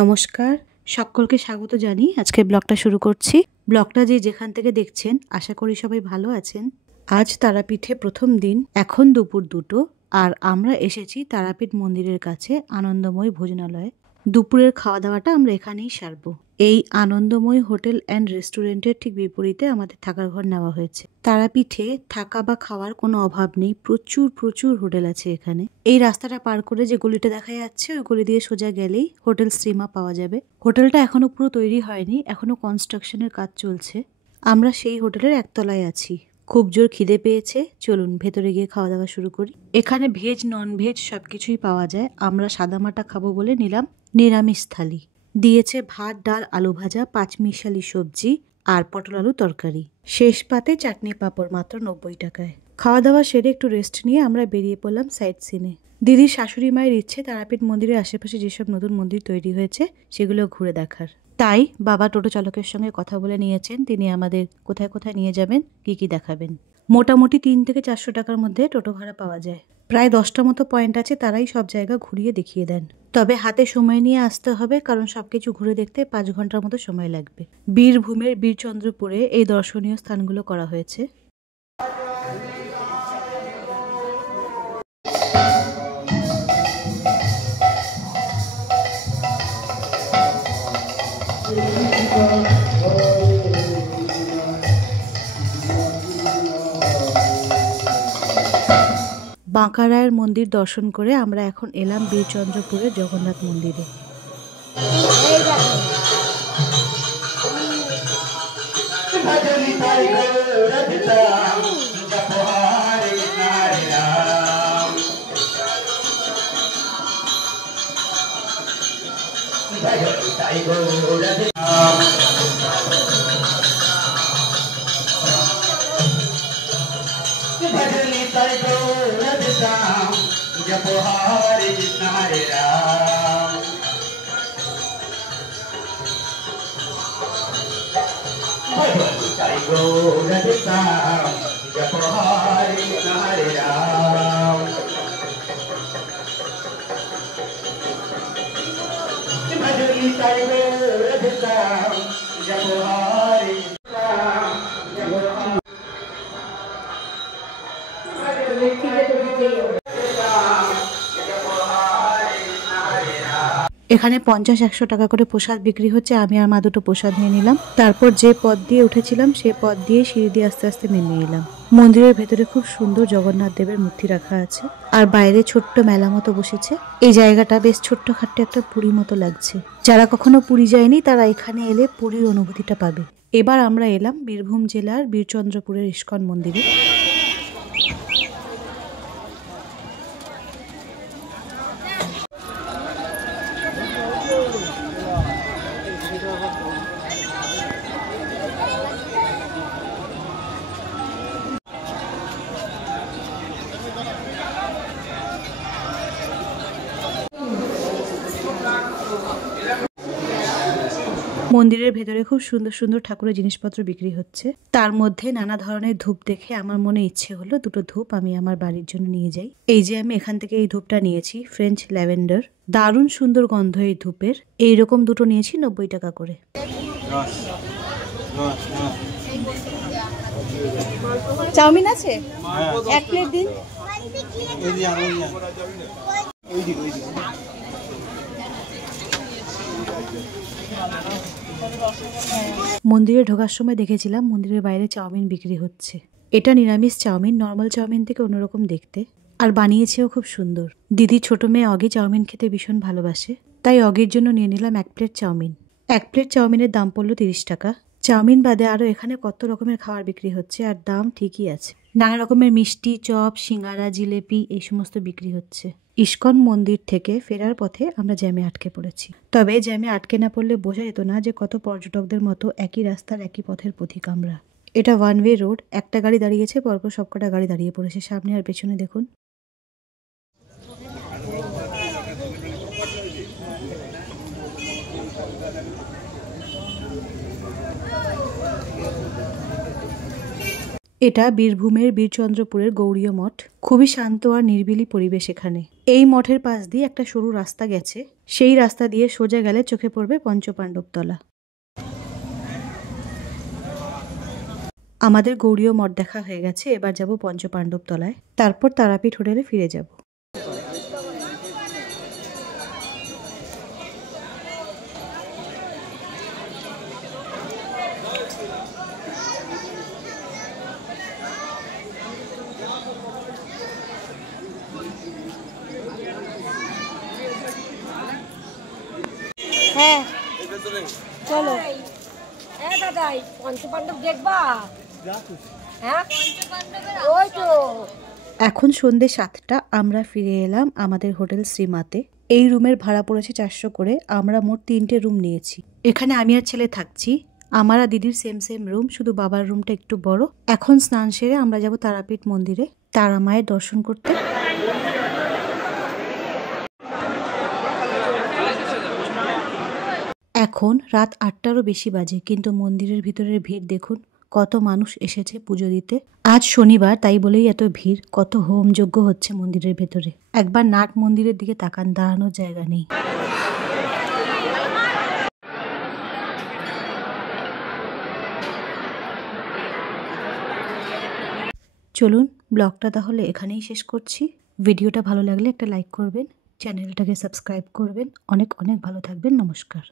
নমস্কার, সকলকে স্বাগত জানিয়ে আজকে ব্লগটা শুরু করছি। ব্লগটা যেখান থেকে দেখছেন আশা করি সবাই ভালো আছেন। আজ তারাপীঠে প্রথম দিন, এখন দুপুর 2টো, আর আমরা এসেছি তারাপীঠ মন্দিরের কাছে আনন্দময়ী ভোজনালয়ে। দুপুরের খাওয়া দাওয়াটা আমরা এখানেই সারবো। এই আনন্দময়ী হোটেল অ্যান্ড রেস্টুরেন্টের ঠিক বিপরীতে আমাদের থাকার ঘর নেওয়া হয়েছে। তারাপীঠে থাকা বা খাওয়ার কোনো অভাব নেই, প্রচুর প্রচুর হোটেল আছে এখানে। এই রাস্তাটা পার করে যে গলিটা দেখা যাচ্ছে ওই গলি দিয়ে সোজা গেলেই হোটেল শ্রীমা পাওয়া যাবে। হোটেলটা এখনো পুরো তৈরি হয়নি, এখনো কনস্ট্রাকশনের কাজ চলছে। আমরা সেই হোটেলের একতলায় আছি। খুব জোর খিদে পেয়েছে, চলুন ভেতরে গিয়ে খাওয়া দাওয়া শুরু করি। এখানে ভেজ নন ভেজ সবকিছুই পাওয়া যায়। আমরা সাদামাটা খাবো বলে নিলাম নিরামিষ থালি। দিয়েছে ভাত, ডাল, আলু ভাজা, পাঁচমিশালি সবজি আর পটল আলু তরকারি। শেষ পাতে চাটনি পাঁপড়, মাত্র 90 টাকায়। খাওয়া দাওয়া সেরে একটু রেস্ট নিয়ে আমরা বেরিয়ে পড়লাম সাইট সিনে। দিদির শাশুড়ি মায়ের ইচ্ছে তারাপীঠ মন্দিরের আশেপাশে যেসব নতুন মন্দির তৈরি হয়েছে সেগুলো ঘুরে দেখার। তাই বাবা টোটো চালকের সঙ্গে কথা বলে নিয়েছেন তিনি আমাদের কোথায় কোথায় নিয়ে যাবেন, কি কি দেখাবেন। মোটামুটি 300 থেকে 400 টাকার মধ্যে টোটো ভাড়া পাওয়া যায়। প্রায় 10টা মতো পয়েন্ট আছে, তারাই সব জায়গা ঘুরিয়ে দেখিয়ে দেন। তবে হাতে সময় নিয়ে আসতে হবে, কারণ সবকিছু ঘুরে দেখতে 5 ঘন্টার মতো সময় লাগবে। বীরভূমের বীরচন্দ্রপুরে এই দর্শনীয় স্থানগুলো করা হয়েছে। বাঁকারায়ের মন্দির দর্শন করে আমরা এখন এলাম বীরচন্দ্রপুরের জগন্নাথ মন্দিরে। এখানে 50-100 টাকা করে প্রসাদ বিক্রি হচ্ছে। আমি আর মা দুটো প্রসাদ নিয়ে নিলাম। তারপর যে পথ দিয়ে উঠেছিলাম সে পথ দিয়ে সিঁড়ি দিয়ে আস্তে আস্তে নেমে এলাম। মন্দিরের ভেতরে খুব সুন্দর জগন্নাথ দেবের মূর্তি রাখা আছে, আর বাইরে ছোট্ট মেলা মতো বসেছে। এই জায়গাটা বেশ ছোট্ট খাট্ট একটা পুরী মতো লাগছে। যারা কখনো পুরী যায়নি তারা এখানে এলে পুরীর অনুভূতিটা পাবে। এবার আমরা এলাম বীরভূম জেলার বীরচন্দ্রপুরের ইস্কন মন্দিরে। মন্দিরের ভেতরে খুব সুন্দর সুন্দর ঠাকুরের জিনিসপত্র বিক্রি হচ্ছে। তার মধ্যে নানা ধরনের ধূপ দেখে আমার মনে ইচ্ছে হলো দুটো ধূপ আমি আমার বাড়ির জন্য নিয়ে যাই। এই যে আমি এখান থেকে এই ধূপটা নিয়েছি, ফ্রেঞ্চ ল্যাভেন্ডার। দারুণ সুন্দর গন্ধ এই ধূপের। এইরকম দুটো নিয়েছি 90 টাকা করে। চাউমিন আছে, 1 প্লেট দিন। মন্দিরে ঢোকার সময় দেখেছিলাম মন্দিরের বাইরে চাউমিন বিক্রি হচ্ছে। এটা নিরামিষ চাউমিন, নর্মাল চাউমিন থেকে অন্যরকম দেখতে, আর বানিয়েছেও খুব সুন্দর। দিদি ছোট মেয়ে অগি চাউমিন খেতে ভীষণ ভালোবাসে, তাই অগির জন্য নিয়ে নিলাম 1 প্লেট চাউমিন। 1 প্লেট চাউমিনের দাম পড়লো 30 টাকা। চাউমিন বাদে আরো এখানে কত রকমের খাবার বিক্রি হচ্ছে, আর দাম ঠিকই আছে। নানা রকমের মিষ্টি, চপ, সিঙ্গারা, জিলেপি এই সমস্ত বিক্রি হচ্ছে। ইস্কন মন্দির থেকে ফেরার পথে আমরা জ্যামে আটকে পড়েছি। তবে জ্যামে আটকে না পড়লে বোঝা যেত না যে কত পর্যটকদের মতো একই রাস্তার একই পথের পথিক আমরা। এটা 1 ওয়ে রোড। একটা গাড়ি দাঁড়িয়েছে, পরপর সবকটা গাড়ি দাঁড়িয়ে পড়েছে, সামনে আর পেছনে দেখুন। এটা বীরভূমের বীরচন্দ্রপুরের গৌড়ীয় মঠ। খুবই শান্ত আর নিরিবিলি পরিবেশ এখানে। এই মঠের পাশ দিয়ে একটা সরু রাস্তা গেছে, সেই রাস্তা দিয়ে সোজা গেলে চোখে পড়বে পঞ্চপাণ্ডবতলা। আমাদের গৌড়ীয় মঠ দেখা হয়ে গেছে, এবার যাব পঞ্চপাণ্ডবতলায়, তারপর তারাপীঠ হোটেলে ফিরে যাব। হ্যাঁ চলো। হ্যাঁ দাদাই পঞ্চপাণ্ডব দেখবা? হ্যাঁ ওই তো। এখন সন্ধ্যে 7টা, আমরা ফিরে এলাম আমাদের হোটেল শ্রীমাতে। এই রুমের ভাড়া পড়েছে 400 করে। আমরা মোট 3টে রুম নিয়েছি। এখানে আমি আর ছেলে থাকছি। আমার আর দিদির সেম রুম, শুধু বাবার রুমটা একটু বড়। এখন স্নান সেরে আমরা যাব তারাপীঠ মন্দিরে তারা মায়ের দর্শন করতে। এখন রাত 8টারও বেশি বাজে, কিন্তু মন্দিরের ভিতরের ভিড় দেখুন, কত মানুষ এসেছে পুজো দিতে। আজ শনিবার, তাই বলেই এত ভিড়। কত হোম যজ্ঞ হচ্ছে মন্দিরের ভেতরে। একবার নাট মন্দিরের দিকে তাকান, দাঁড়ানোর জায়গা নেই। চলুন, ব্লগটা তাহলে এখানেই শেষ করছি। ভিডিওটা ভালো লাগলে একটা লাইক করবেন, চ্যানেলটাকে সাবস্ক্রাইব করবেন। অনেক অনেক ভালো থাকবেন। নমস্কার।